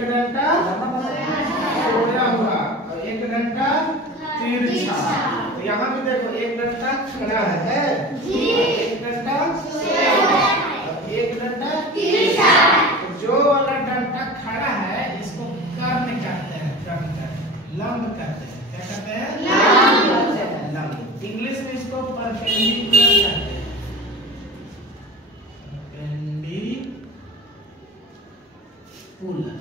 एक डंडा सोया हुआ और एक डंडा तिरछा। तो यहाँ भी देखो एक डंडा खड़ा है, एक डंडा और एक डंडा तिरछा। तो जो वाला डंडा खड़ा है इसको कर्ण कहते हैं, लंब कहते हैं। क्या कहते हैं? लंब। इंग्लिश में इसको परपेंडिकुलर कहते हैं। परपेंडिकुलर,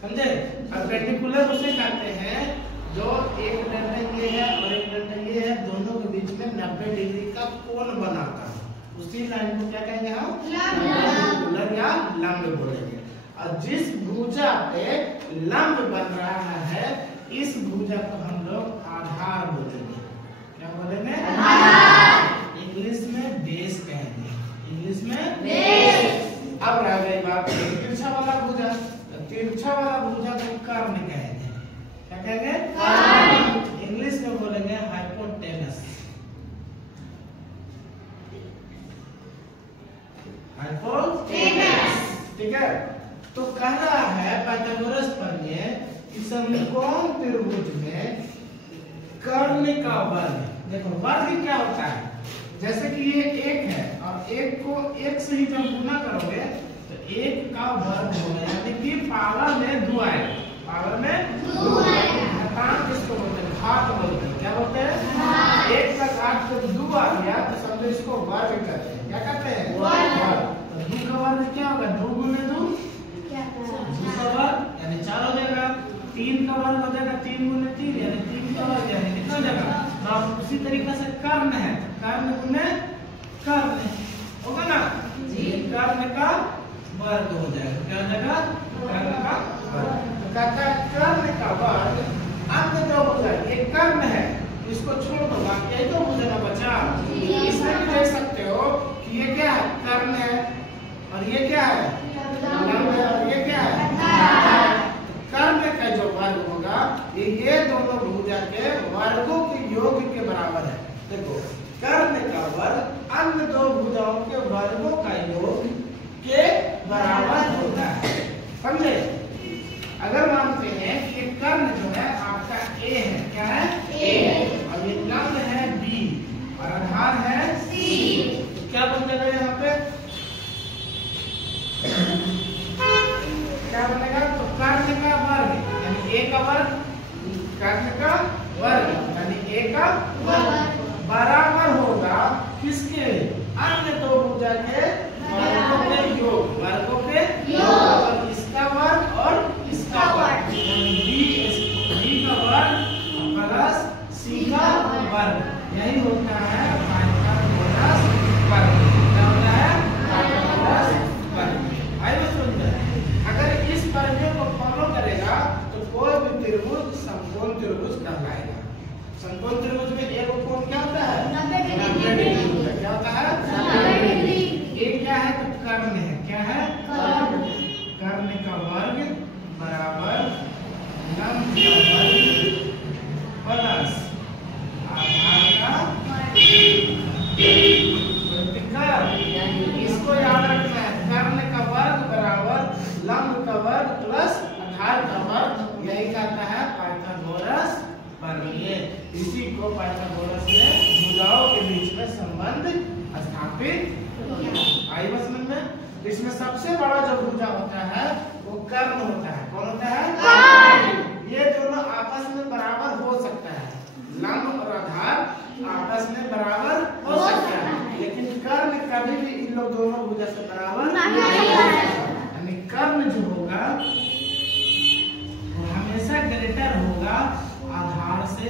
समझे? परपेंडिकुलर उसे कहते हैं जो एक डंडा ये है और एक डंडा ये है, दोनों के बीच में 90 डिग्री का कोण बनाता है। उसी लाइन को क्या कहेंगे हम? परपेंडिकुलर या लंब बोलेंगे। और जिस भुजा पे लंब बन रहा है इस भुजा को हम लोग आधार बोलेंगे। क्या बोलेंगे? आधार। इंग्लिश में बेस कहेंगे, इंग्लिश में बेस। अब रह गई बात तिरछा वाला भुजा। तिरछा वाला भुजा को कर्ण कहेंगे। क्या कहेंगे? कर्ण। इंग्लिश में बोलेंगे हाइपोटेनस। हाइपोटेनस, ठीक है। तो कह रहा है पाइथागोरस प्रमेय कि समकोण त्रिभुज में कर्ण का वर्ग। देखो वर्ग क्या होता है, जैसे कि ये एक है और एक को एक से ही जब गुना करोगे तो एक का वर्ग होगा, यानी कि पावर में 2 आएगा। पावर में 2 आएगा। घातांक इसको बोलते हैं, घात बोलते हैं। क्या बोलते हैं? 1 का घात जब 2 आ गया तो समझो इसको वर्ग कहते हैं। क्या कहते हैं? वर्ग। तो 2 का वर्ग क्या होगा? 2 गुने 2 का वर्ग यानी 4 हो जाएगा। 3 का वर्ग हो जाएगा 3 गुने 3 यानी 3 का वर्ग यानी कितना हो जाएगा? तो उसी तरीके से कर्ण है, कर्ण गुने कर्ण होगा ना जी, कर्ण का वर्ग हो जाएगा। क्या हो जाएगा? कर्ण का वर्ग। तो कहता है कर्ण का वर्ग अन्य दो भुजा, ये कर्ण है इसको छोड़ दो, बाकी यही तो भुजा ना बचा। इसमें भी देख सकते हो कि ये क्या है? कर्ण है और ये क्या है? लंब है और ये क्या है? कर्ण का जो वर्ग होगा ये दोनों भुजा के वर्गों के योग के बराबर है। देखो कर्ण का वर्ग अन्य दो भुजाओं के वर्गों का योग के बराबर होता है। समझे? अगर मानते हैं कि कर्ण जो है आपका A है, क्या है? A, और ये लंब है B और आधार है C, तो क्या बन जाएगा यहाँ पे? क्या बनेगा? तो कर्ण का वर्ग यानी A का वर्ग, कर्ण का वर्ग यानी A का वर्ग बराबर होगा किसके? अन्य दो भुजा के वर्गों के योग, वर्गों के योग। इसका वर्ग और इसका वर्ग B का वर्ग प्लस C का वर्ग, यही होता है पाइथागोरस प्रमेय। क्या होता है? पाइथागोरस प्रमेय। आइए समझिए, अगर इस प्रमेय को फॉलो करेगा तो कोई भी त्रिभुज समकोण त्रिभुज कहलाएगा। समकोण त्रिभुज में एक कोण क्या होता है? 90 डिग्री। क्या होता है? 90 डिग्री। एक क्या है? तो कर्ण है। क्या है? कर्ण का वर्ग बराबर लंब का वर्ग प्लस आधार का वर्ग। इसको याद रखना है, कर्ण का वर्ग बराबर लंब का वर्ग प्लस आधार का वर्ग, यही कहता है पाइथागोरस प्रमेय। इसी को पाइथागोरस ने भुजाओं के बीच में संबंध स्थापित किया। आई बस में इसमें सबसे बड़ा जो भुजा होता है वो कर्ण होता है। कौन होता है? कर्ण। ये दोनों आपस में बराबर हो सकता है, लंब और आधार आपस में बराबर हो सकता है, लेकिन कर्ण कभी भी इन लोग दोनों भुजा से बराबर नहीं होगा। यानी कर्ण जो होगा वो हमेशा ग्रेटर होगा आधार से,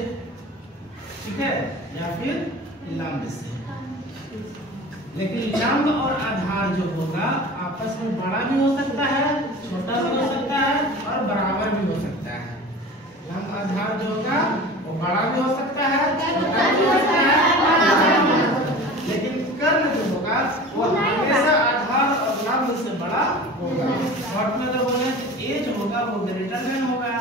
ठीक है, या फिर लंब से। लेकिन लंब और आधार जो होगा आपस में बड़ा भी हो सकता है, छोटा भी हो सकता है और बराबर भी हो सकता है। लंब आधार जो होगा वो बड़ा भी हो सकता है, छोटा भी हो सकता है, लेकिन कर्ण जो होगा वो हमेशा आधार और लंब से बड़ा होगा। शॉर्ट में तो बोले A जो होगा वो ग्रेटर देन होगा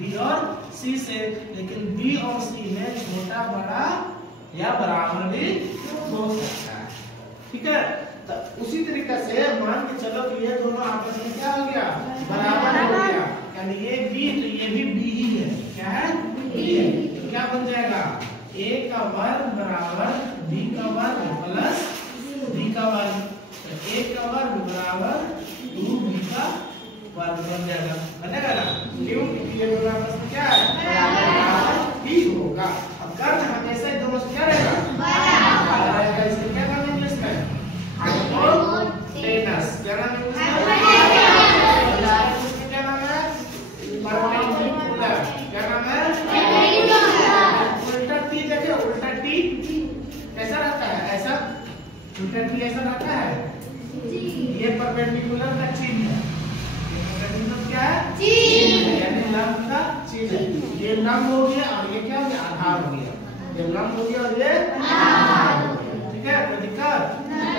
B और C से, लेकिन B और C में छोटा बड़ा या बराबर भी हो सकता है, ठीक है। तो उसी तरीके से मान के चलो कि ये दोनों आपस में क्या हो गया? बराबर हो गया। a का वर्ग बराबर b का वर्ग प्लस b का वर्ग, तो a का वर्ग बराबर 2b का वर्ग बन जाएगा, बनेगा ना, क्योंकि ये दोनों आपस में क्या है बराबर ही होगा। अब कर्ण हमेशा इन दोनों से क्या रहेगा बराबर रहेगा, इसलिए क्या नाम है इंग्लिश में हाइपोटेनस, क्या नाम है इसमें क्या नाम है परपेंडिकुलर, क्या नाम है उल्टा टी, देखिए उल्टा टी कैसा रहता है, ऐसा उल्टा टी ऐसा रहता है, ये परपेंडिकुलर का चिन्ह है, परपेंडिकुलर क्या है चिन्ह, यानी लंब का चिन्ह है, ये लंब हो गया और ये क्या हो गया आधार हो गया, ये लंब हो गया और ये आधार हो गया, ठीक है, कोई दिक्कत नहीं।